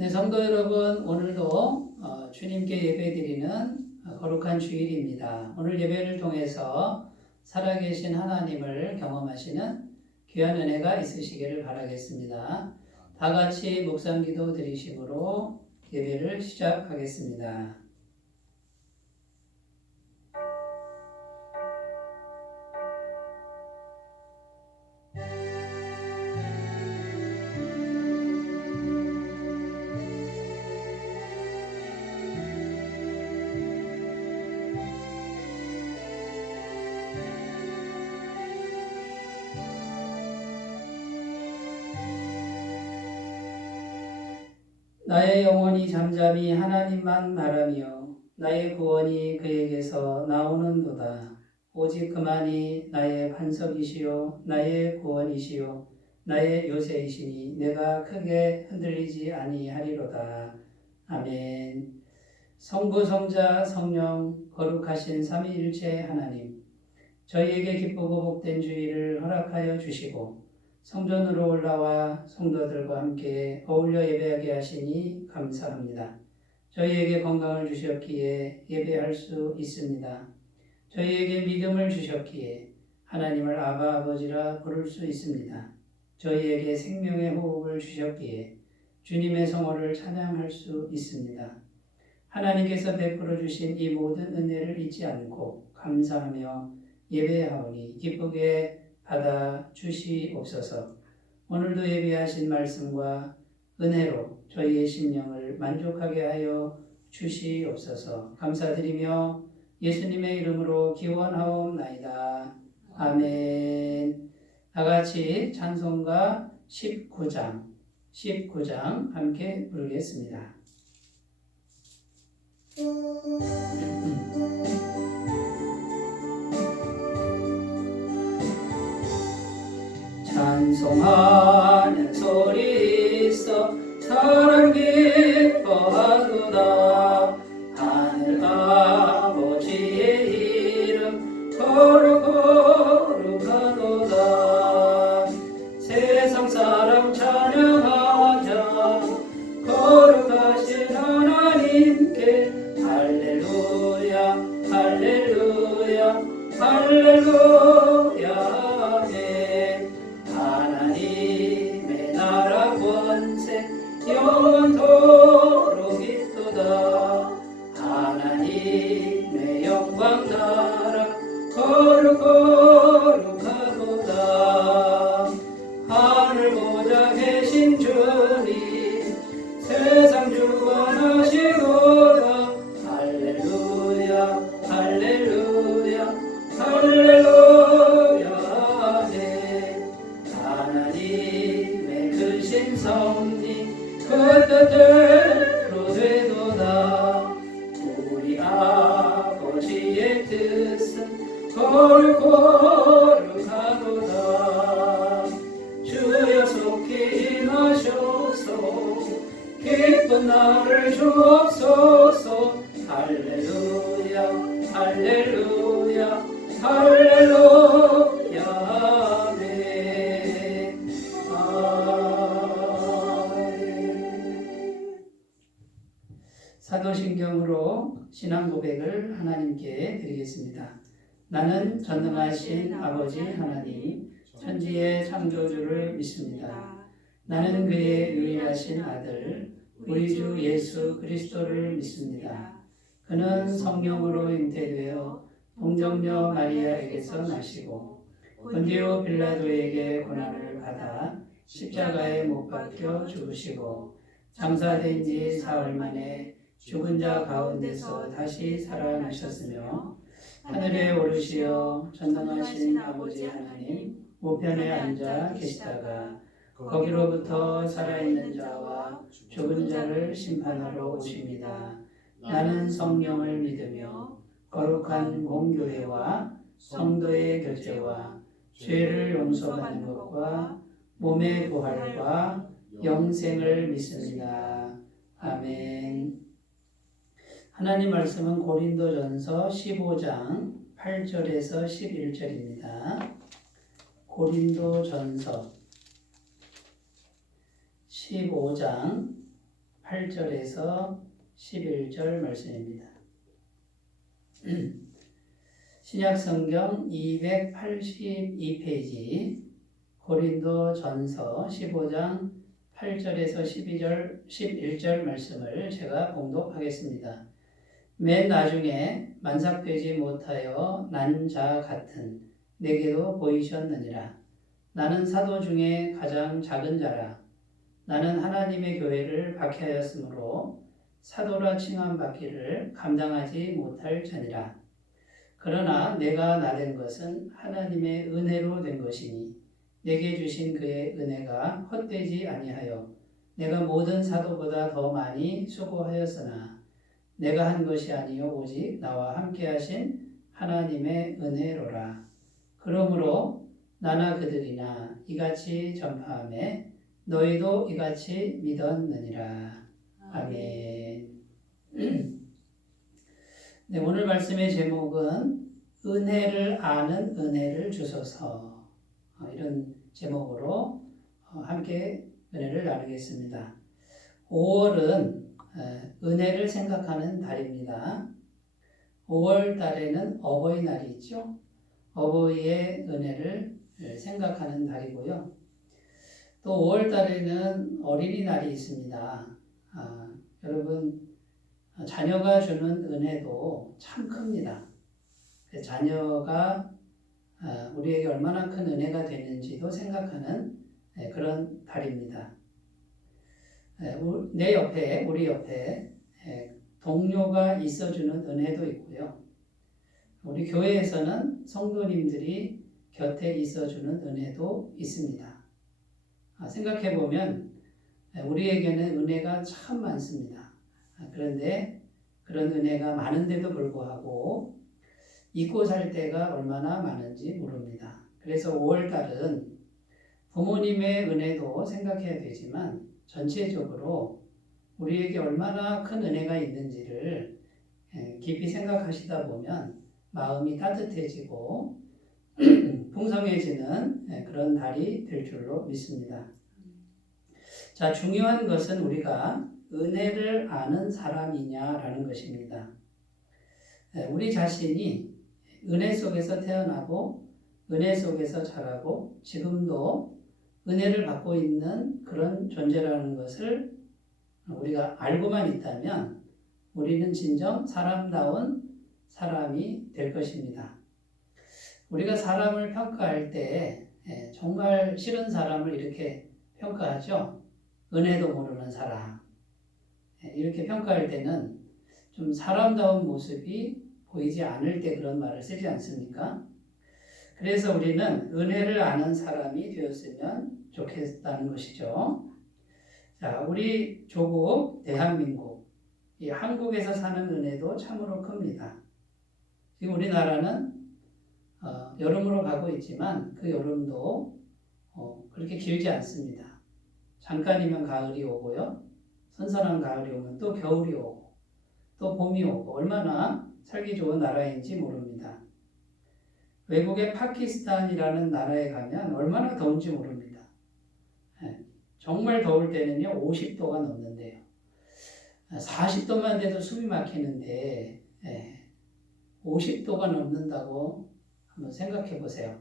네, 성도 여러분, 오늘도 주님께 예배드리는 거룩한 주일입니다. 오늘 예배를 통해서 살아계신 하나님을 경험하시는 귀한 은혜가 있으시기를 바라겠습니다. 다 같이 묵상기도 드리심으로 예배를 시작하겠습니다. 나의 영혼이 잠잠히 하나님만 바라며 나의 구원이 그에게서 나오는도다. 오직 그만이 나의 반석이시요 나의 구원이시요 나의 요새이시니 내가 크게 흔들리지 아니하리로다. 아멘. 성부 성자 성령 거룩하신 삼위일체 하나님, 저희에게 기쁘고 복된 주일을 허락하여 주시고 성전으로 올라와 성도들과 함께 어울려 예배하게 하시니 감사합니다. 저희에게 건강을 주셨기에 예배할 수 있습니다. 저희에게 믿음을 주셨기에 하나님을 아바 아버지라 부를 수 있습니다. 저희에게 생명의 호흡을 주셨기에 주님의 성호를 찬양할 수 있습니다. 하나님께서 베풀어 주신 이 모든 은혜를 잊지 않고 감사하며 예배하오니 기쁘게 받아 주시옵소서. 오늘도 예배하신 말씀과 은혜로 저희의 심령을 만족하게 하여 주시옵소서. 감사드리며 예수님의 이름으로 기원하옵나이다. 아멘. 다 같이 찬송가 19장 함께 부르겠습니다. 찬송하는 소리 있어 사랑 기뻐하도다. 하늘 아버지의 이름 거룩하도다. 세상 사람 찬양하자 거룩하신 하나님께 할렐루야 할렐루야 할렐루야. 하나님의 나라 권세 영원토록 있도다. 하나님의 영광 나라 거룩하도다. 하늘 보좌 계신 주님 세상 주관하시도다. 할렐루야 할렐루야 할렐루야. 하나님의 크신 섭리 그 뜻대로 되도다. 우리 아버지의 뜻은 거룩하도다. 주여 속히 임하셔서 기쁜 날을 주옵소서. 할렐루야 할렐루야 할렐루야. 사도신경으로 신앙 고백을 하나님께 드리겠습니다. 나는 전능하신 아버지 하나님, 천지의 창조주를 믿습니다. 나는 그의 유일하신 아들, 우리 주 예수 그리스도를 믿습니다. 그는 성령으로 잉태되어 동정녀 마리아에게서 나시고 본디오 빌라도에게 고난을 받아 십자가에 못 박혀 죽으시고 장사된 지 사흘 만에 죽은 자 가운데서 다시 살아나셨으며 하늘에 오르시어 전능하신 아버지 하나님 우편에 앉아 계시다가 거기로부터 살아있는 자와 죽은 자를 심판하러 오십니다. 나는 성령을 믿으며 거룩한 공교회와 성도의 결제와 죄를 용서받는 것과 몸의 부활과 영생을 믿습니다. 아멘. 하나님 말씀은 고린도전서 15장 8절에서 11절입니다. 고린도전서 15장 8절에서 11절 말씀입니다. 신약성경 282페이지 고린도 전서 15장 8절에서 11절 말씀을 제가 봉독하겠습니다. 맨 나중에 만삭되지 못하여 난 자 같은 내게도 보이셨느니라. 나는 사도 중에 가장 작은 자라. 나는 하나님의 교회를 박해하였으므로 사도라 칭함받기를 감당하지 못할 자니라. 그러나 내가 나된 것은 하나님의 은혜로 된 것이니 내게 주신 그의 은혜가 헛되지 아니하여 내가 모든 사도보다 더 많이 수고하였으나 내가 한 것이 아니요 오직 나와 함께 하신 하나님의 은혜로라. 그러므로 나나 그들이나 이같이 전파하매 너희도 이같이 믿었느니라. 아멘. 네, 오늘 말씀의 제목은 은혜를 아는 은혜를 주소서, 이런 제목으로 함께 은혜를 나누겠습니다. 5월은 은혜를 생각하는 달입니다. 5월 달에는 어버이날이 있죠. 어버이의 은혜를 생각하는 달이고요. 또 5월 달에는 어린이날이 있습니다. 여러분, 자녀가 주는 은혜도 참 큽니다. 자녀가 우리에게 얼마나 큰 은혜가 되는지도 생각하는 그런 달입니다. 우리 옆에 동료가 있어주는 은혜도 있고요. 우리 교회에서는 성도님들이 곁에 있어주는 은혜도 있습니다. 생각해보면 우리에게는 은혜가 참 많습니다. 그런데 그런 은혜가 많은데도 불구하고 잊고 살 때가 얼마나 많은지 모릅니다. 그래서 5월달은 부모님의 은혜도 생각해야 되지만 전체적으로 우리에게 얼마나 큰 은혜가 있는지를 깊이 생각하시다 보면 마음이 따뜻해지고 풍성해지는 그런 달이 될 줄로 믿습니다. 자, 중요한 것은 우리가 은혜를 아는 사람이냐라는 것입니다. 우리 자신이 은혜 속에서 태어나고 은혜 속에서 자라고 지금도 은혜를 받고 있는 그런 존재라는 것을 우리가 알고만 있다면 우리는 진정 사람다운 사람이 될 것입니다. 우리가 사람을 평가할 때 정말 싫은 사람을 이렇게 평가하죠. 은혜도 모르는 사람. 이렇게 평가할 때는 좀 사람다운 모습이 보이지 않을 때 그런 말을 쓰지 않습니까? 그래서 우리는 은혜를 아는 사람이 되었으면 좋겠다는 것이죠. 자, 우리 조국 대한민국, 이 한국에서 사는 은혜도 참으로 큽니다. 지금 우리나라는 여름으로 가고 있지만 그 여름도 그렇게 길지 않습니다. 잠깐이면 가을이 오고요. 선선한 가을이 오면 또 겨울이 오고 또 봄이 오고 얼마나 살기 좋은 나라인지 모릅니다. 외국의 파키스탄이라는 나라에 가면 얼마나 더운지 모릅니다. 정말 더울 때는요 50도가 넘는데요. 40도만 돼도 숨이 막히는데 50도가 넘는다고 한번 생각해 보세요.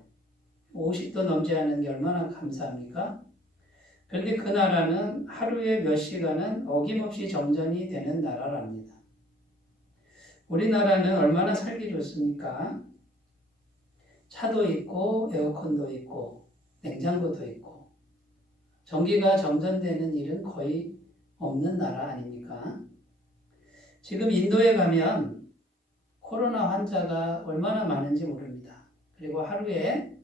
50도 넘지 않는 게 얼마나 감사합니까? 그런데 그 나라는 하루에 몇 시간은 어김없이 정전이 되는 나라랍니다. 우리나라는 얼마나 살기 좋습니까? 차도 있고 에어컨도 있고 냉장고도 있고 전기가 정전되는 일은 거의 없는 나라 아닙니까? 지금 인도에 가면 코로나 환자가 얼마나 많은지 모릅니다. 그리고 하루에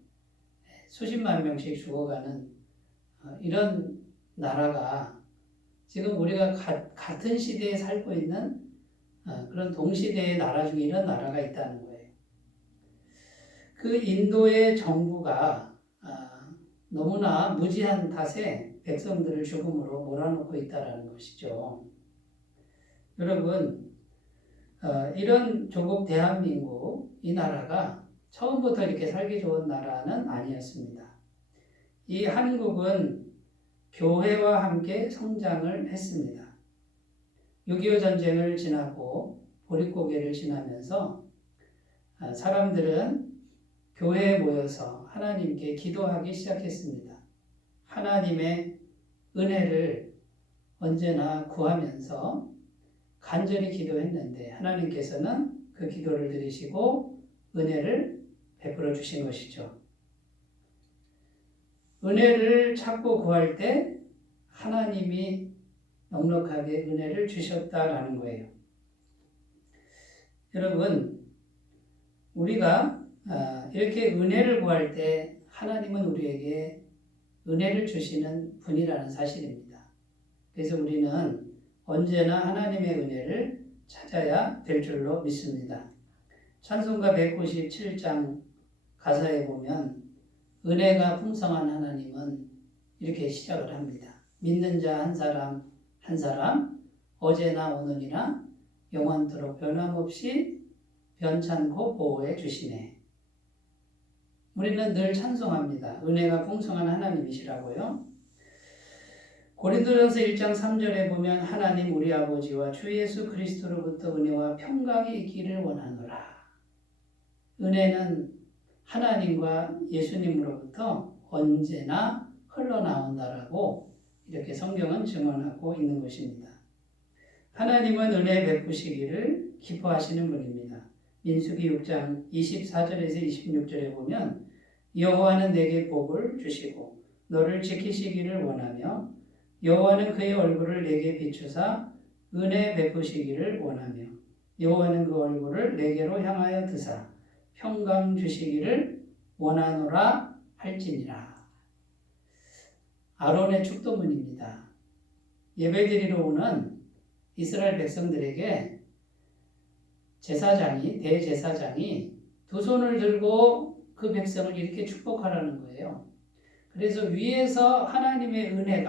수십만 명씩 죽어가는 이런 나라가 지금 우리가 같은 시대에 살고 있는 그런 동시대의 나라 중에 이런 나라가 있다는 거예요. 그 인도의 정부가 너무나 무지한 탓에 백성들을 죽음으로 몰아넣고 있다는 것이죠. 여러분, 이런 조국 대한민국, 이 나라가 처음부터 이렇게 살기 좋은 나라는 아니었습니다. 이 한국은 교회와 함께 성장을 했습니다. 6.25 전쟁을 지나고 보릿고개를 지나면서 사람들은 교회에 모여서 하나님께 기도하기 시작했습니다. 하나님의 은혜를 언제나 구하면서 간절히 기도했는데 하나님께서는 그 기도를 들으시고 은혜를 베풀어 주신 것이죠. 은혜를 찾고 구할 때 하나님이 넉넉하게 은혜를 주셨다라는 거예요. 여러분, 우리가 이렇게 은혜를 구할 때 하나님은 우리에게 은혜를 주시는 분이라는 사실입니다. 그래서 우리는 언제나 하나님의 은혜를 찾아야 될 줄로 믿습니다. 찬송가 197장 가사에 보면 은혜가 풍성한 하나님은 이렇게 시작을 합니다. 믿는 자 한 사람 한 사람 어제나 오늘이나 영원토록 변함없이 변찮고 보호해 주시네. 우리는 늘 찬송합니다. 은혜가 풍성한 하나님이시라고요. 고린도전서 1장 3절에 보면 하나님 우리 아버지와 주 예수 그리스도로부터 은혜와 평강이 있기를 원하노라. 은혜는 하나님과 예수님으로부터 언제나 흘러나온다라고 이렇게 성경은 증언하고 있는 것입니다. 하나님은 은혜 베푸시기를 기뻐하시는 분입니다. 민수기 6장 24절에서 26절에 보면 여호와는 내게 복을 주시고 너를 지키시기를 원하며 여호와는 그의 얼굴을 내게 비추사 은혜 베푸시기를 원하며 여호와는 그 얼굴을 내게로 향하여 드사 평강 주시기를 원하노라 할지니라. 아론의 축도문입니다. 예배드리러 오는 이스라엘 백성들에게 대제사장이 두 손을 들고 그 백성을 이렇게 축복하라는 거예요. 그래서 위에서 하나님의 은혜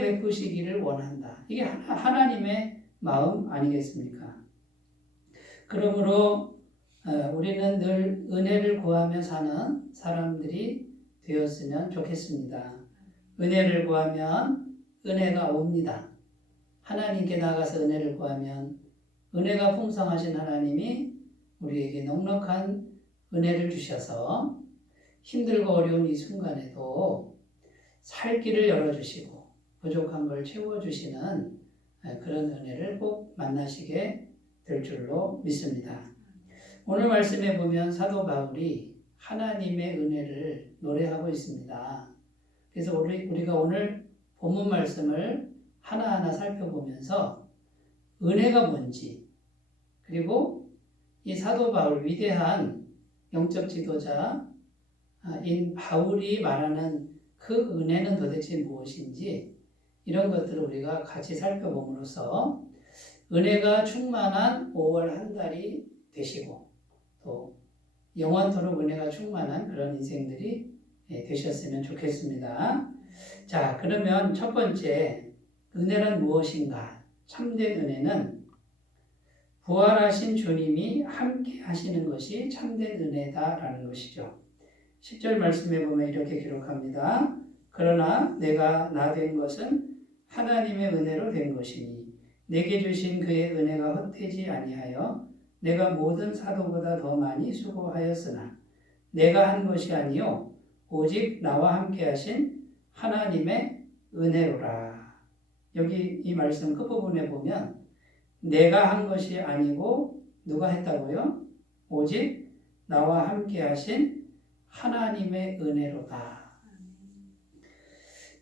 베푸시기를 원한다. 이게 하나님의 마음 아니겠습니까? 그러므로 우리는 늘 은혜를 구하며 사는 사람들이 되었으면 좋겠습니다. 은혜를 구하면 은혜가 옵니다. 하나님께 나가서 은혜를 구하면 은혜가 풍성하신 하나님이 우리에게 넉넉한 은혜를 주셔서 힘들고 어려운 이 순간에도 살 길을 열어주시고 부족한 걸 채워주시는 그런 은혜를 꼭 만나시게 될 줄로 믿습니다. 오늘 말씀에 보면 사도 바울이 하나님의 은혜를 노래하고 있습니다. 그래서 우리가 오늘 본문 말씀을 하나하나 살펴보면서 은혜가 뭔지, 그리고 이 사도 바울, 위대한 영적 지도자인 바울이 말하는 그 은혜는 도대체 무엇인지 이런 것들을 우리가 같이 살펴봄으로써 은혜가 충만한 5월 한 달이 되시고 또 영원토록 은혜가 충만한 그런 인생들이 되셨으면 좋겠습니다. 자, 그러면 첫 번째, 은혜란 무엇인가? 참된 은혜는 부활하신 주님이 함께 하시는 것이 참된 은혜다라는 것이죠. 10절 말씀에 보면 이렇게 기록합니다. 그러나 내가 나 된 것은 하나님의 은혜로 된 것이니 내게 주신 그의 은혜가 헛되지 아니하여 내가 모든 사도보다 더 많이 수고하였으나 내가 한 것이 아니요 오직 나와 함께 하신 하나님의 은혜로라. 여기 이 말씀 끝부분에 보면 내가 한 것이 아니고 누가 했다고요? 오직 나와 함께 하신 하나님의 은혜로다.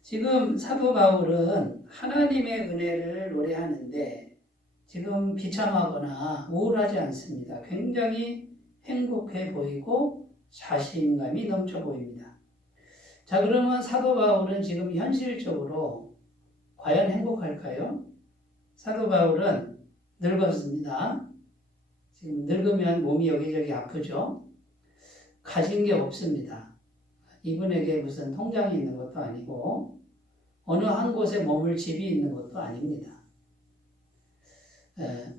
지금 사도 바울은 하나님의 은혜를 노래하는데 지금 비참하거나 우울하지 않습니다. 굉장히 행복해 보이고 자신감이 넘쳐 보입니다. 자, 그러면 사도 바울은 지금 현실적으로 과연 행복할까요? 사도 바울은 늙었습니다. 지금 늙으면 몸이 여기저기 아프죠. 가진 게 없습니다. 이분에게 무슨 통장이 있는 것도 아니고 어느 한 곳에 머물 집이 있는 것도 아닙니다.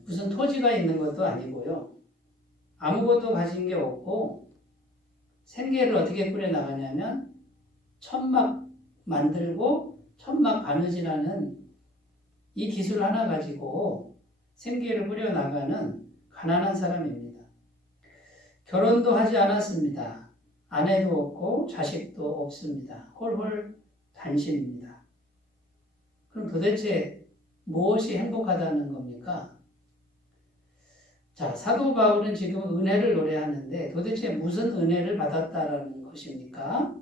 무슨 토지가 있는 것도 아니고요. 아무것도 가진 게 없고 생계를 어떻게 꾸려나가냐면 천막 만들고 천막 바느질하는 이 기술 하나 가지고 생계를 꾸려나가는 가난한 사람입니다. 결혼도 하지 않았습니다. 아내도 없고 자식도 없습니다. 홀홀 단신입니다. 그럼 도대체 무엇이 행복하다는 겁니까? 자, 사도 바울은 지금 은혜를 노래하는데 도대체 무슨 은혜를 받았다라는 것입니까?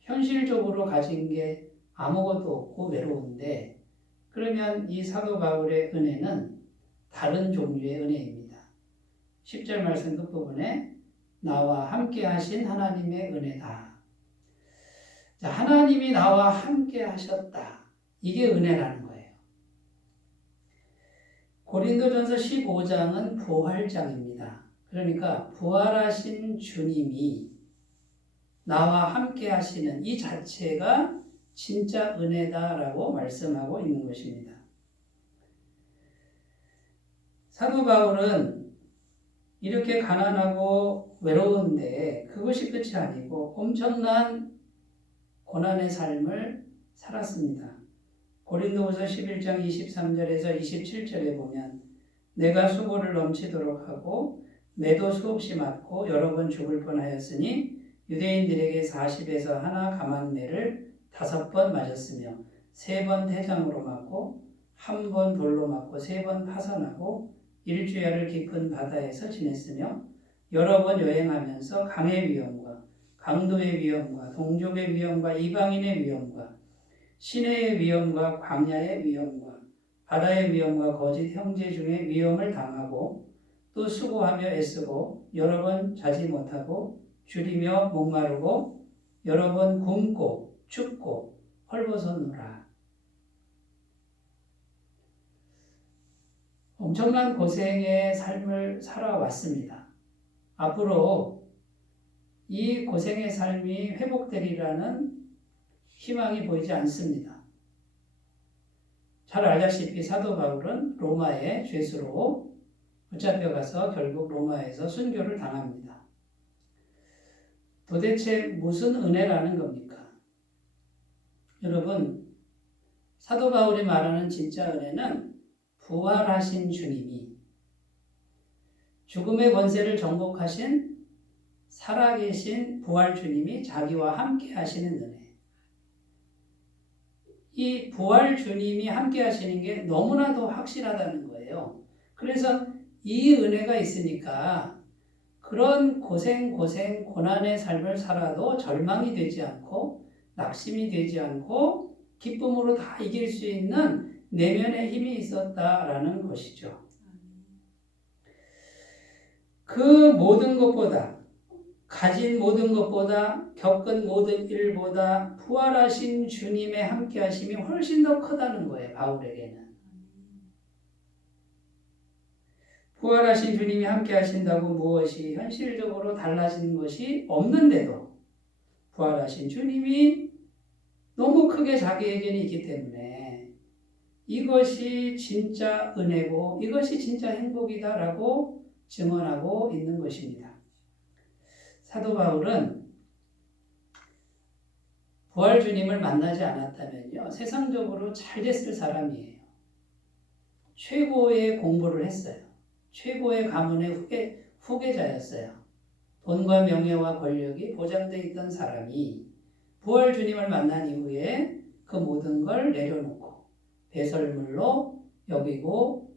현실적으로 가진 게 아무것도 없고 외로운데, 그러면 이 사도 바울의 은혜는 다른 종류의 은혜입니다. 10절 말씀 끝부분에 나와 함께 하신 하나님의 은혜다. 자, 하나님이 나와 함께 하셨다. 이게 은혜라는 거예요. 고린도전서 15장은 부활장입니다. 그러니까 부활하신 주님이 나와 함께 하시는 이 자체가 진짜 은혜다라고 말씀하고 있는 것입니다. 사도 바울은 이렇게 가난하고 외로운데 그것이 끝이 아니고 엄청난 고난의 삶을 살았습니다. 고린도후서 11장 23절에서 27절에 보면 내가 수고를 넘치도록 하고 매도 수없이 맞고 여러 번 죽을 뻔하였으니 유대인들에게 40에서 하나 가만매를 5번 맞았으며 3번 태장으로 맞고 1번 돌로 맞고 3번 파선하고 일주야를 깊은 바다에서 지냈으며 여러 번 여행하면서 강의 위험과 강도의 위험과 동족의 위험과 이방인의 위험과 시내의 위험과 광야의 위험과 바다의 위험과 거짓 형제 중에 위험을 당하고 또 수고하며 애쓰고 여러 번 자지 못하고 줄이며 목마르고 여러 번 굶고 춥고 헐벗었노라. 엄청난 고생의 삶을 살아왔습니다. 앞으로 이 고생의 삶이 회복되리라는 희망이 보이지 않습니다. 잘 알다시피 사도 바울은 로마의 죄수로 붙잡혀가서 결국 로마에서 순교를 당합니다. 도대체 무슨 은혜라는 겁니까? 여러분, 사도 바울이 말하는 진짜 은혜는 부활하신 주님이 죽음의 권세를 정복하신 살아계신 부활 주님이 자기와 함께 하시는 은혜. 이 부활 주님이 함께 하시는 게 너무나도 확실하다는 거예요. 그래서 이 은혜가 있으니까 그런 고난의 삶을 살아도 절망이 되지 않고 낙심이 되지 않고 기쁨으로 다 이길 수 있는 내면의 힘이 있었다라는 것이죠. 그 모든 것보다, 가진 모든 것보다, 겪은 모든 일보다 부활하신 주님의 함께 하심이 훨씬 더 크다는 거예요, 바울에게는. 부활하신 주님이 함께 하신다고 무엇이 현실적으로 달라진 것이 없는데도 부활하신 주님이 너무 크게 자기에게는 있기 때문에 이것이 진짜 은혜고 이것이 진짜 행복이다라고 증언하고 있는 것입니다. 사도 바울은 부활 주님을 만나지 않았다면요, 세상적으로 잘 됐을 사람이에요. 최고의 공부를 했어요. 최고의 가문의 후계자였어요. 돈과 명예와 권력이 보장되어 있던 사람이 부활 주님을 만난 이후에 그 모든 걸 내려놓고 배설물로 여기고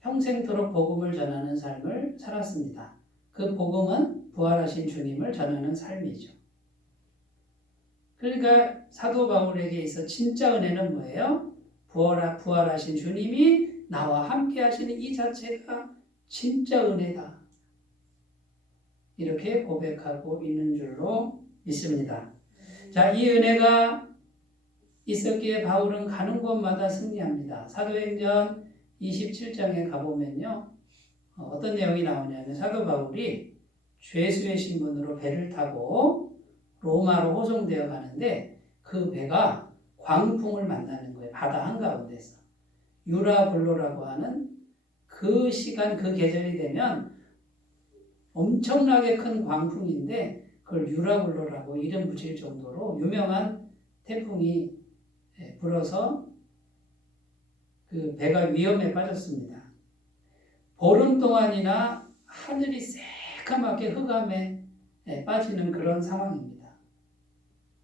평생토록 복음을 전하는 삶을 살았습니다. 그 복음은 부활하신 주님을 전하는 삶이죠. 그러니까 사도 바울에게 있어 진짜 은혜는 뭐예요? 부활하신 주님이 나와 함께 하시는 이 자체가 진짜 은혜다. 이렇게 고백하고 있는 줄로 믿습니다. 자, 이 은혜가 있었기에 바울은 가는 곳마다 승리합니다. 사도행전 27장에 가보면요, 어떤 내용이 나오냐면 사도 바울이 죄수의 신분으로 배를 타고 로마로 호송되어 가는데 그 배가 광풍을 만나는 거예요. 바다 한가운데서. 유라굴로라고 하는 그 시간, 그 계절이 되면 엄청나게 큰 광풍인데 그걸 유라굴로라고 이름 붙일 정도로 유명한 태풍이 불어서 그 배가 위험에 빠졌습니다. 보름 동안이나 하늘이 새까맣게 흑암에 빠지는 그런 상황입니다.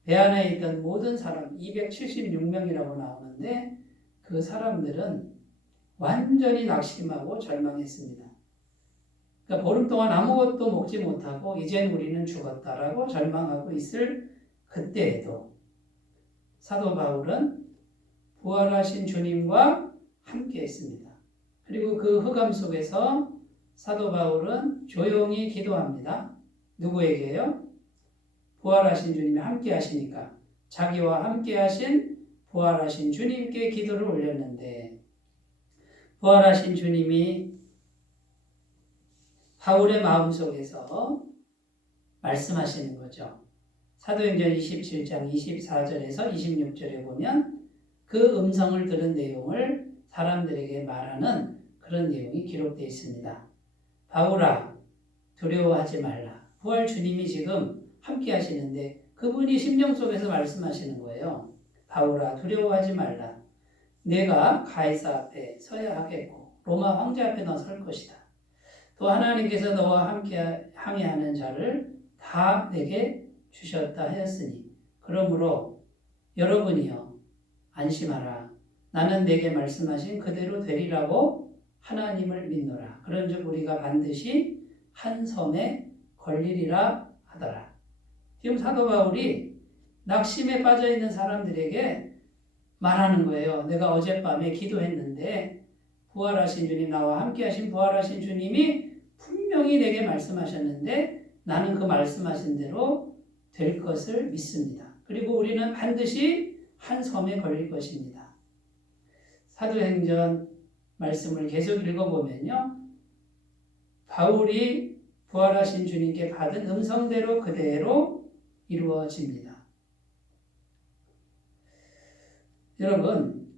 배 안에 있던 모든 사람 276명이라고 나오는데 그 사람들은 완전히 낙심하고 절망했습니다. 그러니까 보름 동안 아무것도 먹지 못하고 이젠 우리는 죽었다라고 절망하고 있을 그때에도 사도 바울은 부활하신 주님과 함께 했습니다. 그리고 그 흑암 속에서 사도 바울은 조용히 기도합니다. 누구에게요? 부활하신 주님이 함께 하시니까 자기와 함께 하신 부활하신 주님께 기도를 올렸는데 부활하신 주님이 바울의 마음속에서 말씀하시는 거죠. 사도행전 27장 24절에서 26절에 보면 그 음성을 들은 내용을 사람들에게 말하는 그런 내용이 기록되어 있습니다. 바울아, 두려워하지 말라. 부활 주님이 지금 함께 하시는데 그분이 심령 속에서 말씀하시는 거예요. 바울아, 두려워하지 말라. 내가 가이사 앞에 서야 하겠고 로마 황제 앞에 너 설 것이다. 또 하나님께서 너와 함께 항해하는 자를 다 내게 주셨다 하였으니 그러므로 여러분이여 안심하라. 나는 내게 말씀하신 그대로 되리라고 하나님을 믿노라. 그런즉 우리가 반드시 한 섬에 걸리리라 하더라. 지금 사도 바울이 낙심에 빠져 있는 사람들에게 말하는 거예요. 내가 어젯밤에 기도했는데 부활하신 주님, 나와 함께 하신 부활하신 주님이 분명히 내게 말씀하셨는데 나는 그 말씀하신 대로 될 것을 믿습니다. 그리고 우리는 반드시 한 섬에 걸릴 것입니다. 사도행전 말씀을 계속 읽어보면요. 바울이 부활하신 주님께 받은 음성대로 그대로 이루어집니다. 여러분,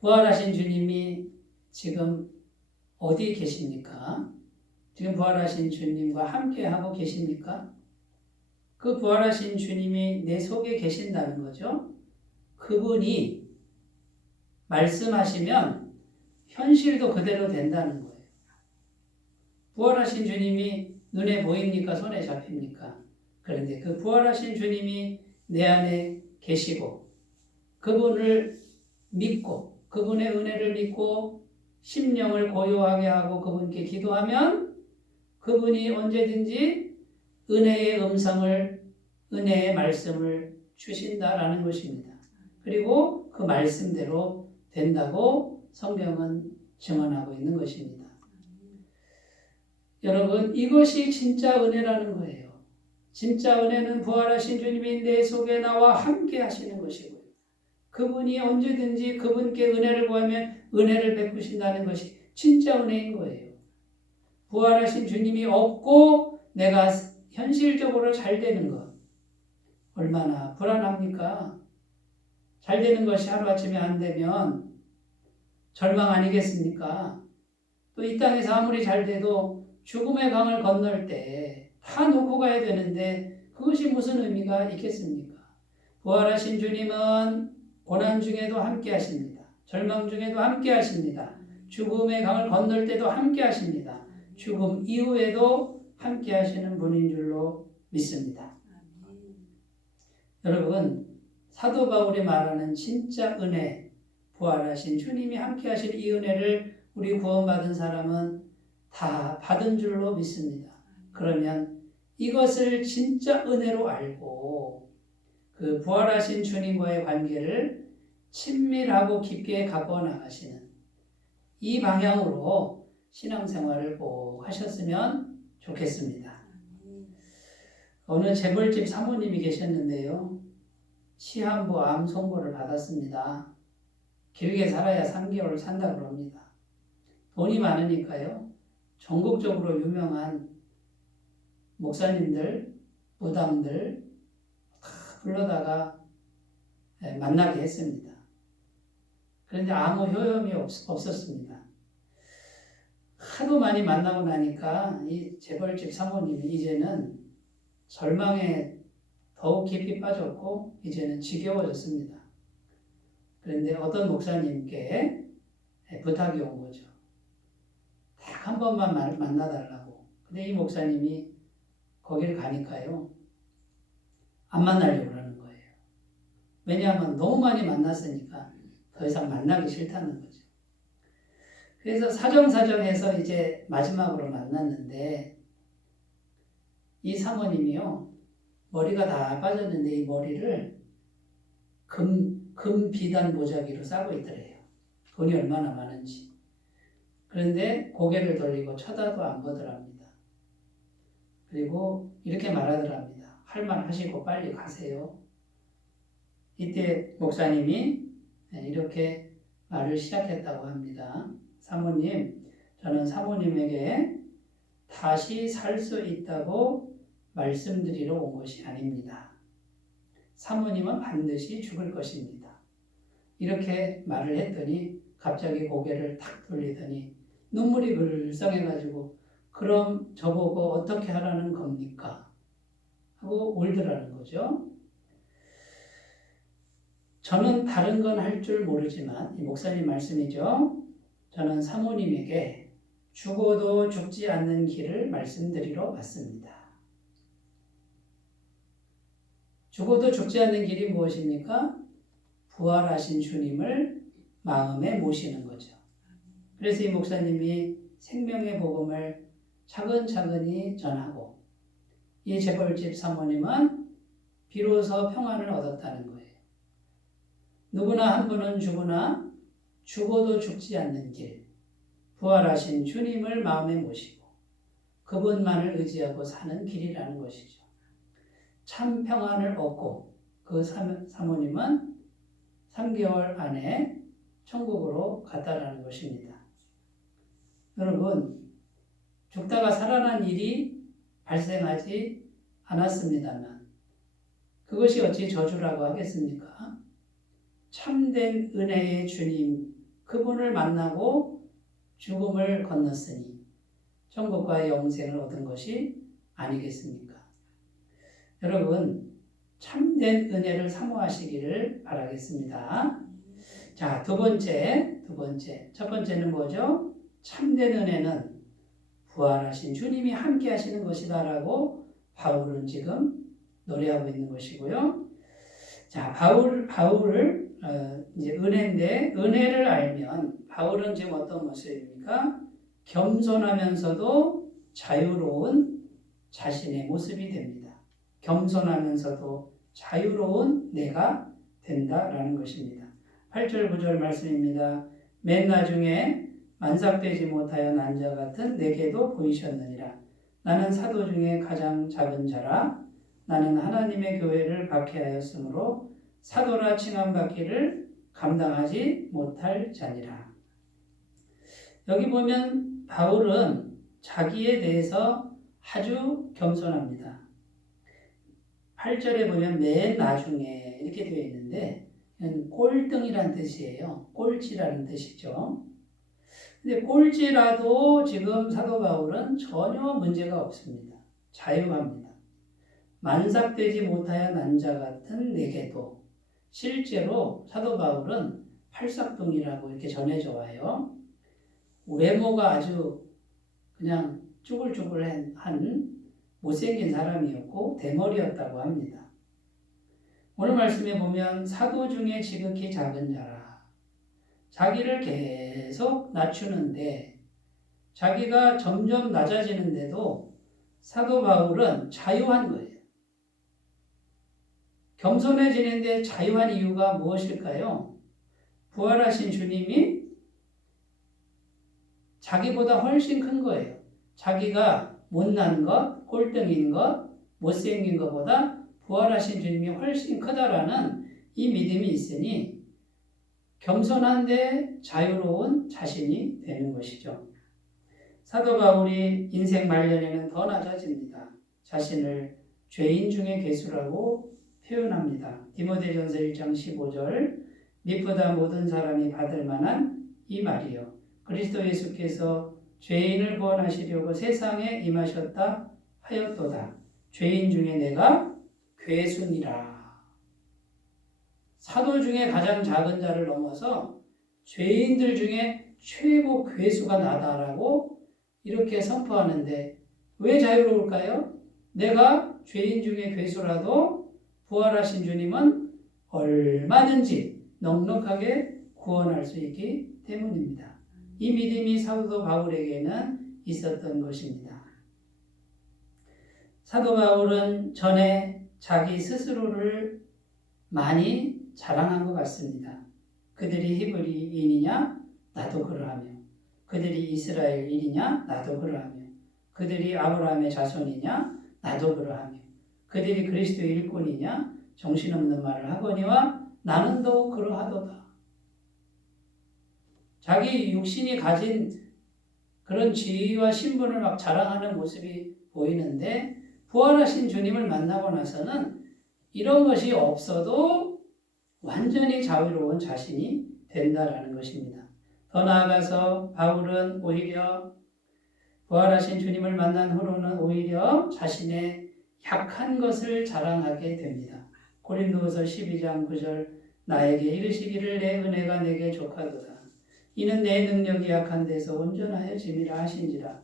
부활하신 주님이 지금 어디 계십니까? 지금 부활하신 주님과 함께 하고 계십니까? 그 부활하신 주님이 내 속에 계신다는 거죠. 그분이 말씀하시면 현실도 그대로 된다는 거예요. 부활하신 주님이 눈에 보입니까? 손에 잡힙니까? 그런데 그 부활하신 주님이 내 안에 계시고 그분을 믿고 그분의 은혜를 믿고 심령을 고요하게 하고 그분께 기도하면 그분이 언제든지 은혜의 음성을, 은혜의 말씀을 주신다라는 것입니다. 그리고 그 말씀대로 된다고 성경은 증언하고 있는 것입니다. 여러분, 이것이 진짜 은혜라는 거예요. 진짜 은혜는 부활하신 주님이 내 속에 나와 함께 하시는 것이고요. 그분이 언제든지 그분께 은혜를 구하면 은혜를 베푸신다는 것이 진짜 은혜인 거예요. 부활하신 주님이 없고 내가 현실적으로 잘 되는 것 얼마나 불안합니까? 잘 되는 것이 하루아침에 안 되면 절망 아니겠습니까? 또 이 땅에서 아무리 잘 돼도 죽음의 강을 건널 때 다 놓고 가야 되는데 그것이 무슨 의미가 있겠습니까? 부활하신 주님은 고난 중에도 함께 하십니다. 절망 중에도 함께 하십니다. 죽음의 강을 건널 때도 함께 하십니다. 죽음 이후에도 함께 하시는 분인 줄로 믿습니다. 여러분, 사도 바울이 말하는 진짜 은혜, 부활하신 주님이 함께 하신 이 은혜를 우리 구원받은 사람은 다 받은 줄로 믿습니다. 그러면 이것을 진짜 은혜로 알고 그 부활하신 주님과의 관계를 친밀하고 깊게 갖고 나가시는 이 방향으로 신앙생활을 꼭 하셨으면 좋겠습니다. 어느 재벌집 사모님이 계셨는데요. 시한부 암 선고를 받았습니다. 길게 살아야 3개월 산다고 합니다. 돈이 많으니까요. 전국적으로 유명한 목사님들, 무당들 다 불러다가 만나게 했습니다. 그런데 아무 효험이 없었습니다. 하도 많이 만나고 나니까 이 재벌집 사모님이 이제는 절망에 더욱 깊이 빠졌고 이제는 지겨워졌습니다. 그런데 어떤 목사님께 부탁이 온 거죠. 딱 한 번만 만나달라고. 근데 이 목사님이 거기를 가니까요, 안 만나려고 그러는 거예요. 왜냐하면 너무 많이 만났으니까 더 이상 만나기 싫다는 거죠. 그래서 사정사정해서 이제 마지막으로 만났는데, 이 사모님이요, 머리가 다 빠졌는데 이 머리를 금 비단 보자기로 싸고 있더래요. 돈이 얼마나 많은지. 그런데 고개를 돌리고 쳐다도 안 보더랍니다. 그리고 이렇게 말하더랍니다. 할 말 하시고 빨리 가세요. 이때 목사님이 이렇게 말을 시작했다고 합니다. 사모님, 저는 사모님에게 다시 살 수 있다고 말씀드리러 온 것이 아닙니다. 사모님은 반드시 죽을 것입니다. 이렇게 말을 했더니 갑자기 고개를 탁 돌리더니 눈물이 글썽해가지고 그럼 저보고 어떻게 하라는 겁니까? 하고 울더라는 거죠. 저는 다른 건 할 줄 모르지만, 이 목사님 말씀이죠. 저는 사모님에게 죽어도 죽지 않는 길을 말씀드리러 왔습니다. 죽어도 죽지 않는 길이 무엇입니까? 부활하신 주님을 마음에 모시는 거죠. 그래서 이 목사님이 생명의 복음을 차근차근히 전하고, 이 재벌집 사모님은 비로소 평안을 얻었다는 거예요. 누구나 한 분은 죽어도 죽지 않는 길, 부활하신 주님을 마음에 모시고 그분만을 의지하고 사는 길이라는 것이죠. 참 평안을 얻고 그 사모님은 3개월 안에 천국으로 갔다라는 것입니다. 여러분, 죽다가 살아난 일이 발생하지 않았습니다만 그것이 어찌 저주라고 하겠습니까? 참된 은혜의 주님, 그분을 만나고 죽음을 건넜으니 천국과 영생을 얻은 것이 아니겠습니까? 여러분, 참된 은혜를 사모하시기를 바라겠습니다. 자, 두 번째. 첫 번째는 뭐죠? 참된 은혜는 부활하신 주님이 함께 하시는 것이다라고 바울은 지금 노래하고 있는 것이고요. 자, 바울을 이제 은혜인데, 은혜를 알면 바울은 지금 어떤 모습입니까? 겸손하면서도 자유로운 자신의 모습이 됩니다. 겸손하면서도 자유로운 내가 된다라는 것입니다. 8절 9절 말씀입니다. 맨 나중에 만삭되지 못하여 난 자 같은 내게도 보이셨느니라. 나는 사도 중에 가장 작은 자라. 나는 하나님의 교회를 박해하였으므로 사도라 칭함받기를 감당하지 못할 자니라. 여기 보면 바울은 자기에 대해서 아주 겸손합니다. 8절에 보면 맨 나중에 이렇게 되어 있는데 꼴등이란 뜻이에요. 꼴찌라는 뜻이죠. 근데 꼴찌라도 지금 사도 바울은 전혀 문제가 없습니다. 자유합니다. 만삭되지 못하여 난 자 같은 내게도, 실제로 사도 바울은 팔삭둥이라고 이렇게 전해져 와요. 외모가 아주 그냥 쭈글쭈글한 못생긴 사람이었고 대머리였다고 합니다. 오늘 말씀에 보면 사도 중에 지극히 작은 자라. 자기를 계속 낮추는데 자기가 점점 낮아지는데도 사도 바울은 자유한 거예요. 겸손해지는데 자유한 이유가 무엇일까요? 부활하신 주님이 자기보다 훨씬 큰 거예요. 자기가 못난 것, 꼴등인 것, 못생긴 것보다 부활하신 주님이 훨씬 크다라는 이 믿음이 있으니 겸손한데 자유로운 자신이 되는 것이죠. 사도 바울이 인생 말년에는 더 낮아집니다. 자신을 죄인 중에 괴수라고 표현합니다. 디모데전서 1장 15절, 미쁘다 모든 사람이 받을 만한 이 말이요. 그리스도 예수께서 죄인을 구원하시려고 세상에 임하셨다 하였도다. 죄인 중에 내가 괴순이라. 사도 중에 가장 작은 자를 넘어서 죄인들 중에 최고 괴수가 나다라고 이렇게 선포하는데 왜 자유로울까요? 내가 죄인 중에 괴수라도 부활하신 주님은 얼마든지 넉넉하게 구원할 수 있기 때문입니다. 이 믿음이 사도 바울에게는 있었던 것입니다. 사도 바울은 전에 자기 스스로를 많이 자랑한 것 같습니다. 그들이 히브리인이냐? 나도 그러하며. 그들이 이스라엘인이냐? 나도 그러하며. 그들이 아브라함의 자손이냐? 나도 그러하며. 그들이 그리스도 일꾼이냐? 정신없는 말을 하거니와 나는 더욱 그러하도다. 자기 육신이 가진 그런 지위와 신분을 막 자랑하는 모습이 보이는데 부활하신 주님을 만나고 나서는 이런 것이 없어도 완전히 자유로운 자신이 된다라는 것입니다. 더 나아가서 바울은 오히려 부활하신 주님을 만난 후로는 오히려 자신의 약한 것을 자랑하게 됩니다. 고린도후서 12장 9절 나에게 이르시기를 내 은혜가 내게 족하도다. 이는 내 능력이 약한 데서 온전하여 짐이라 하신지라.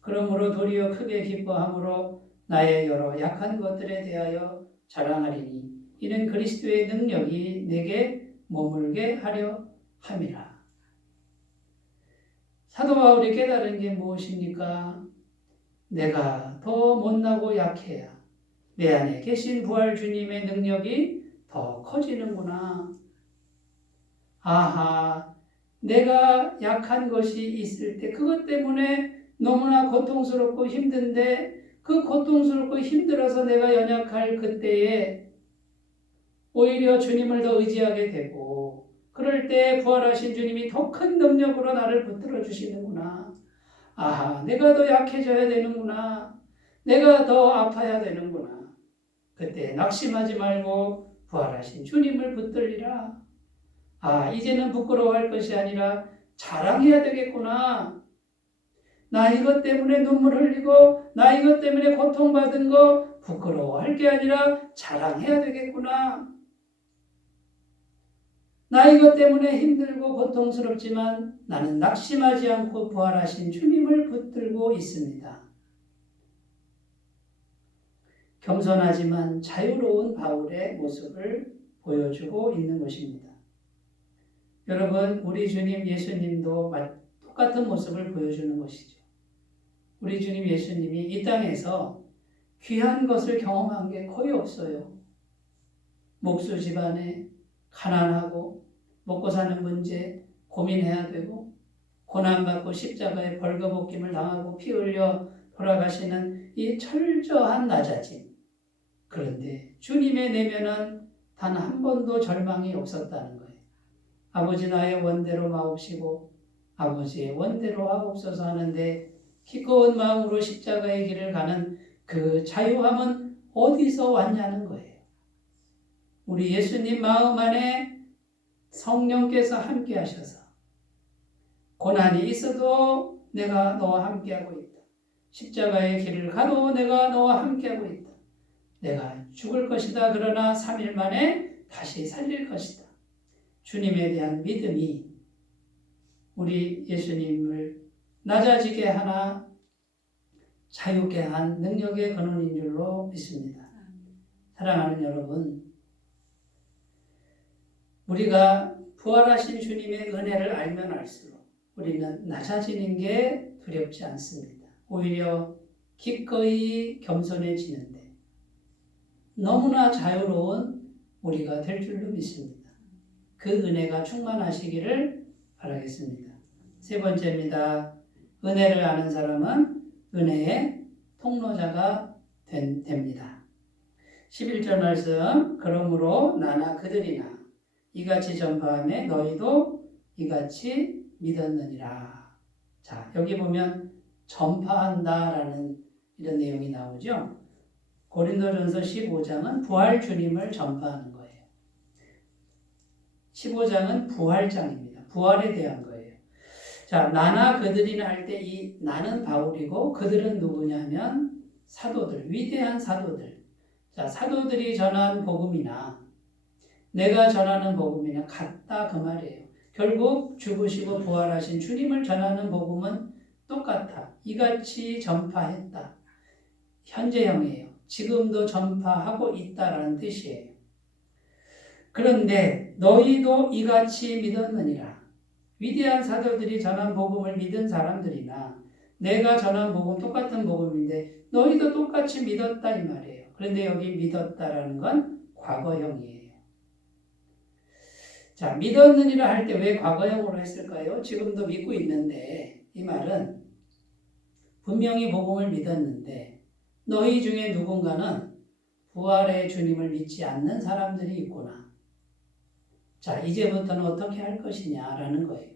그러므로 도리어 크게 기뻐함으로 나의 여러 약한 것들에 대하여 자랑하리니 이는 그리스도의 능력이 내게 머물게 하려 함이라. 사도 바울이 깨달은 게 무엇입니까? 내가 더 못나고 약해야 내 안에 계신 부활 주님의 능력이 더 커지는구나. 아하, 내가 약한 것이 있을 때 그것 때문에 너무나 고통스럽고 힘든데 그 고통스럽고 힘들어서 내가 연약할 그때에 오히려 주님을 더 의지하게 되고 그럴 때 부활하신 주님이 더 큰 능력으로 나를 붙들어 주시는구나. 아하, 내가 더 약해져야 되는구나. 내가 더 아파야 되는구나. 그때 낙심하지 말고 부활하신 주님을 붙들리라. 아, 이제는 부끄러워할 것이 아니라 자랑해야 되겠구나. 나 이것 때문에 눈물 흘리고 나 이것 때문에 고통받은 거 부끄러워할 게 아니라 자랑해야 되겠구나. 나 이것 때문에 힘들고 고통스럽지만 나는 낙심하지 않고 부활하신 주님을 붙들고 있습니다. 겸손하지만 자유로운 바울의 모습을 보여주고 있는 것입니다. 여러분, 우리 주님 예수님도 똑같은 모습을 보여주는 것이죠. 우리 주님 예수님이 이 땅에서 귀한 것을 경험한 게 거의 없어요. 목수 집안에 가난하고 먹고 사는 문제 고민해야 되고 고난받고 십자가에 벌거벗김을 당하고 피 흘려 돌아가시는 이 철저한 낮아짐. 그런데 주님의 내면은 단 한 번도 절망이 없었다는 거예요. 아버지 나의 원대로 마옵시고 아버지의 원대로 하옵소서 하는데 기꺼운 마음으로 십자가의 길을 가는 그 자유함은 어디서 왔냐는 거예요. 우리 예수님 마음 안에 성령께서 함께 하셔서 고난이 있어도 내가 너와 함께하고 있다. 십자가의 길을 가도 내가 너와 함께하고 있다. 내가 죽을 것이다. 그러나 3일 만에 다시 살릴 것이다. 주님에 대한 믿음이 우리 예수님을 낮아지게 하나 자유케 한 능력의 근원인 줄로 믿습니다. 사랑하는 여러분, 우리가 부활하신 주님의 은혜를 알면 알수록 우리는 낮아지는 게 두렵지 않습니다. 오히려 기꺼이 겸손해지는데 너무나 자유로운 우리가 될 줄로 믿습니다. 그 은혜가 충만하시기를 바라겠습니다. 세 번째입니다. 은혜를 아는 사람은 은혜의 통로자가 됩니다. 11절 말씀, 그러므로 나나 그들이나 이같이 전파하며 너희도 이같이 믿었느니라. 자, 여기 보면 전파한다라는 이런 내용이 나오죠. 고린도전서 15장은 부활 주님을 전파하는 거예요. 15장은 부활장입니다. 부활에 대한 거예요. 자, 나나 그들이나 할 때 이 나는 바울이고 그들은 누구냐면 사도들, 위대한 사도들. 자, 사도들이 전한 복음이나 내가 전하는 복음이나 같다 그 말이에요. 결국 죽으시고 부활하신 주님을 전하는 복음은 똑같아. 이같이 전파했다. 현재형이에요. 지금도 전파하고 있다라는 뜻이에요. 그런데 너희도 이같이 믿었느니라. 위대한 사도들이 전한 복음을 믿은 사람들이나 내가 전한 복음 똑같은 복음인데 너희도 똑같이 믿었다 이 말이에요. 그런데 여기 믿었다라는 건 과거형이에요. 자, 믿었느니라 할 때 왜 과거형으로 했을까요? 지금도 믿고 있는데 이 말은 분명히 복음을 믿었는데 너희 중에 누군가는 부활의 주님을 믿지 않는 사람들이 있구나. 자, 이제부터는 어떻게 할 것이냐라는 거예요.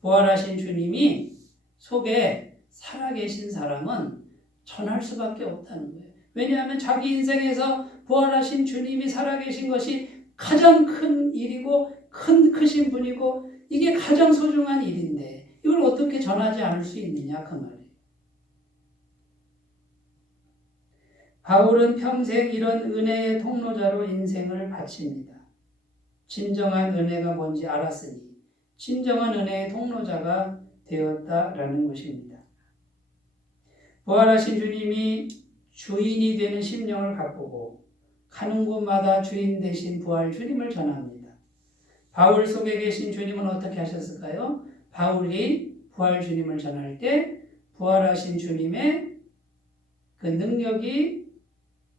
부활하신 주님이 속에 살아계신 사람은 전할 수밖에 없다는 거예요. 왜냐하면 자기 인생에서 부활하신 주님이 살아계신 것이 가장 큰 일이고 크신 분이고 이게 가장 소중한 일인데 이걸 어떻게 전하지 않을 수 있느냐 그 말이에요. 바울은 평생 이런 은혜의 통로자로 인생을 바칩니다. 진정한 은혜가 뭔지 알았으니 진정한 은혜의 통로자가 되었다라는 것입니다. 부활하신 주님이 주인이 되는 심령을 가꾸고 가는 곳마다 주인 되신 부활 주님을 전합니다. 바울 속에 계신 주님은 어떻게 하셨을까요? 바울이 부활 주님을 전할 때 부활하신 주님의 그 능력이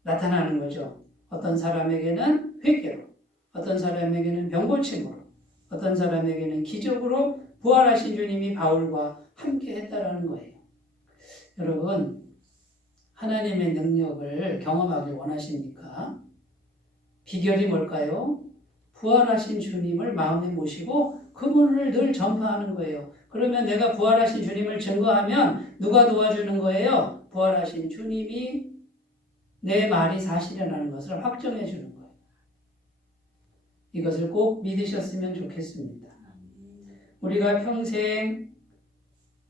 나타나는 거죠. 어떤 사람에게는 회개로, 어떤 사람에게는 병고침으로, 어떤 사람에게는 기적으로 부활하신 주님이 바울과 함께 했다라는 거예요. 여러분, 하나님의 능력을 경험하길 원하십니까? 비결이 뭘까요? 부활하신 주님을 마음에 모시고 그분을 늘 전파하는 거예요. 그러면 내가 부활하신 주님을 증거하면 누가 도와주는 거예요? 부활하신 주님이 내 말이 사실이라는 것을 확정해 주는 거예요. 이것을 꼭 믿으셨으면 좋겠습니다. 우리가 평생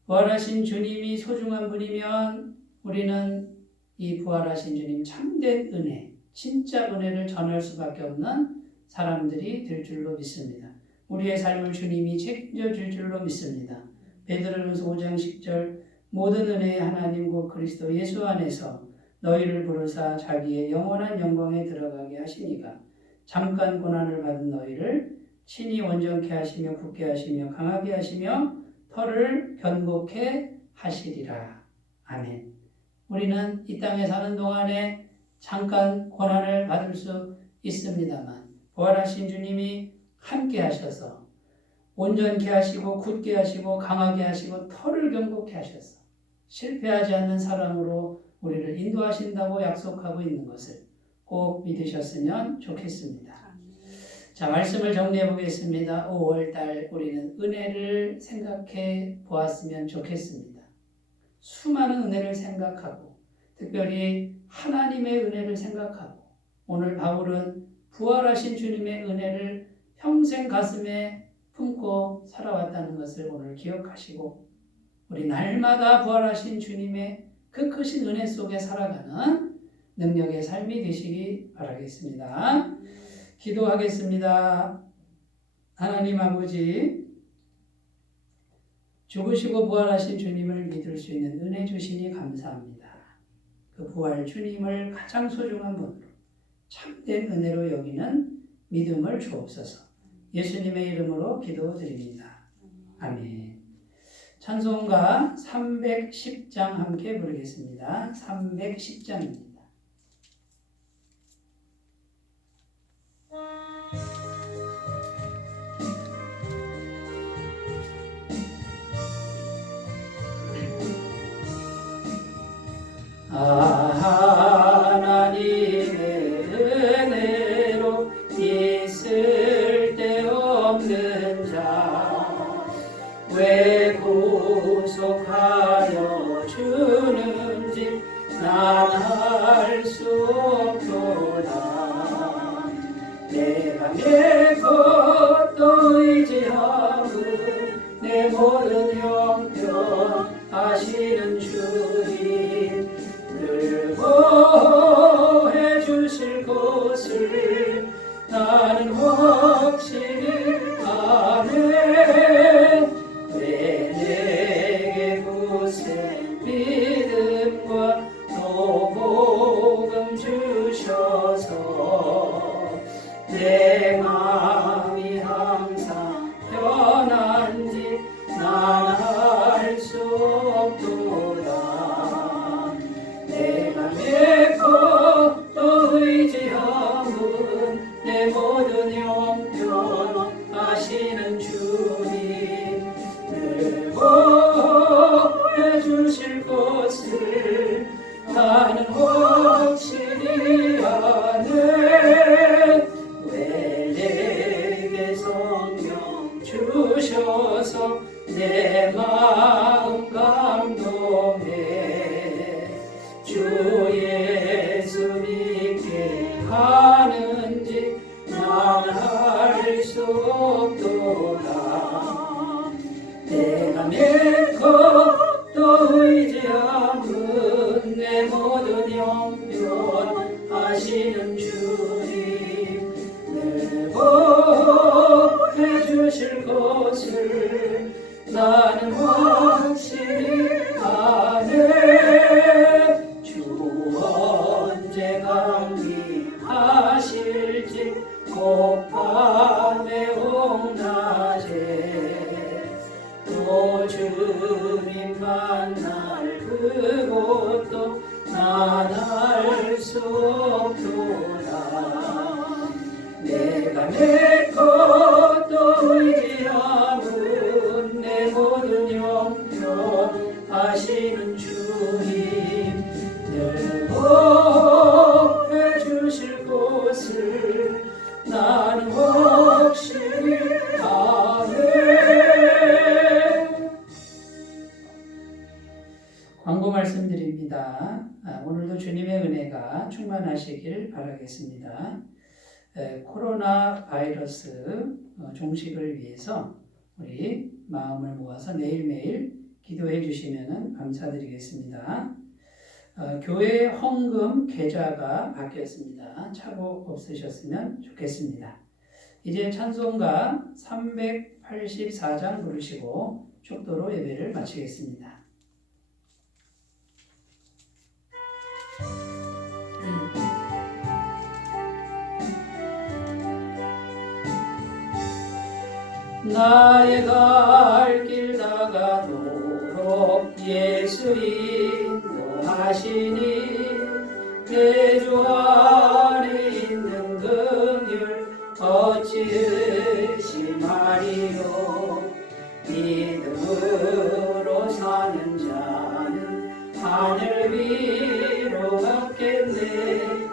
부활하신 주님이 소중한 분이면 우리는 이 부활하신 주님 참된 은혜, 진짜 은혜를 전할 수밖에 없는 사람들이 될 줄로 믿습니다. 우리의 삶을 주님이 책임져 줄 줄로 믿습니다. 베드로전서 5장 10절 모든 은혜의 하나님 곧 그리스도 예수 안에서 너희를 부르사 자기의 영원한 영광에 들어가게 하시니가 잠깐 고난을 받은 너희를 친히 온전케 하시며 굳게 하시며 강하게 하시며 터를 견고케 하시리라. 아멘. 우리는 이 땅에 사는 동안에 잠깐 고난을 받을 수 있습니다만 부활하신 주님이 함께 하셔서 온전케 하시고 굳게 하시고 강하게 하시고 터를 견고케 하셔서 실패하지 않는 사람으로 우리를 인도하신다고 약속하고 있는 것을 꼭 믿으셨으면 좋겠습니다. 자, 말씀을 정리해 보겠습니다. 5월달 우리는 은혜를 생각해 보았으면 좋겠습니다. 수많은 은혜를 생각하고 특별히 하나님의 은혜를 생각하고 오늘 바울은 부활하신 주님의 은혜를 평생 가슴에 품고 살아왔다는 것을 오늘 기억하시고 우리 날마다 부활하신 주님의 그 크신 은혜 속에 살아가는 능력의 삶이 되시기 바라겠습니다. 기도하겠습니다. 하나님 아버지, 죽으시고 부활하신 주님을 믿을 수 있는 은혜 주시니 감사합니다. 그 부활 주님을 가장 소중한 분으로 참된 은혜로 여기는 믿음을 주옵소서. 예수님의 이름으로 기도드립니다. 아멘. 찬송가 310장 함께 부르겠습니다. 310장입니다. 하나님의 은혜로 있을 데 없는 자 왜 구속하여 주는지 난 알 수 없도다. 내가 내 것도 의지하고 내 모든 형편 아시는 주님 늘 보호해 주실 것을 나는 확실히 아멘. 내 마음 감동해 주 예수 믿게 하는지 난 알 수 없도다. 내가 믿고 또 의지함은 내 모든 영혼 하시는 주님 늘 보호해 주실 것을 나는 확실히 아네. 주 언제 강림하실지 꼭 밤에 옥낮에 또 주님 만날 그곳도 난 알 수 없도다. 내가 믿고 또 의지함은 내 모든 영혼 하시는 주님 늘 보호해 주실 곳을 나는 확실히 아네. 광고 말씀드립니다. 오늘도 주님의 은혜가 충만하시길 바라겠습니다. 코로나 바이러스 종식을 위해서 우리 마음을 모아서 매일매일 기도해 주시면 감사드리겠습니다. 교회 헌금 계좌가 바뀌었습니다. 착오 없으셨으면 좋겠습니다. 이제 찬송가 384장 부르시고 축도로 예배를 마치겠습니다. 나의 갈 길 다가도록 예수 인도하시니 내 주 안에 있는 긍휼 어찌 의심하리요. 믿음으로 사는 자는 하늘 위로 갔겠네.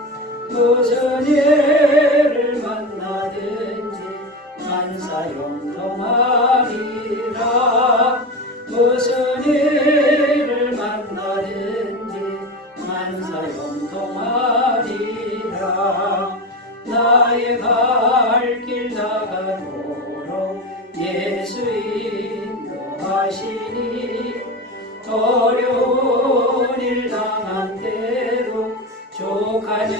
무슨 예를 만나든지 만사 영통하리라. 무슨 일을 만나든지 만사 영통하리라. 나의 갈 길 다가도록 예수 인도하시니 어려운 일 당한 때도 족하는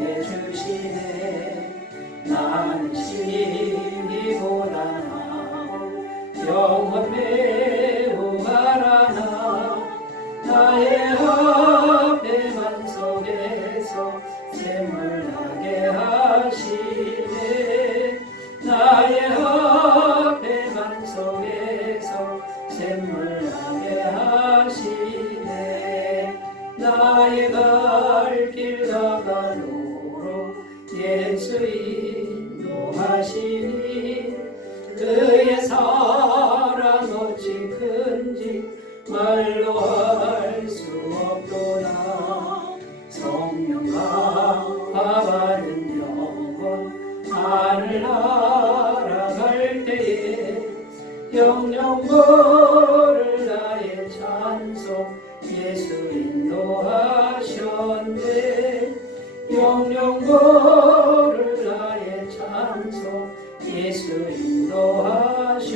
내 주시네. 나는 심히 고단하고 영혼 매우 가라나 나의 앞에만 속에서 샘물나게 하시네. 나의 앞에만 속에서 샘물나게 하시네. 나의 갈 길 다가도록 예수 인도하시니 그의 사랑 어찌 큰지 말로 할 수 없도다. 성령 강화받은 영혼 하늘 날아갈 때에 영영 모를 나의 찬송 예수 인도하셨네. 영영 모를 나의 찬송 예수 인도하셨네.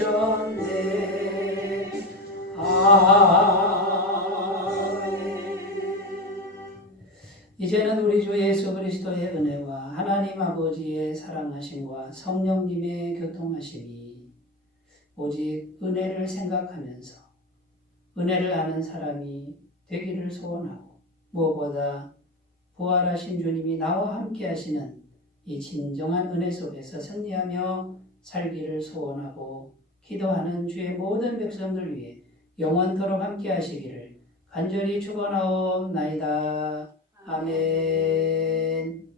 이제는 우리 주 예수 그리스도의 은혜와 하나님 아버지의 사랑하심과 성령님의 교통하심이 오직 은혜를 생각하면서 은혜를 아는 사람이 되기를 소원하고 무엇보다 부활하신 주님이 나와 함께 하시는 이 진정한 은혜 속에서 승리하며 살기를 소원하고 기도하는 주의 모든 백성들 위해 영원토록 함께 하시기를 간절히 축원하옵나이다. 아멘.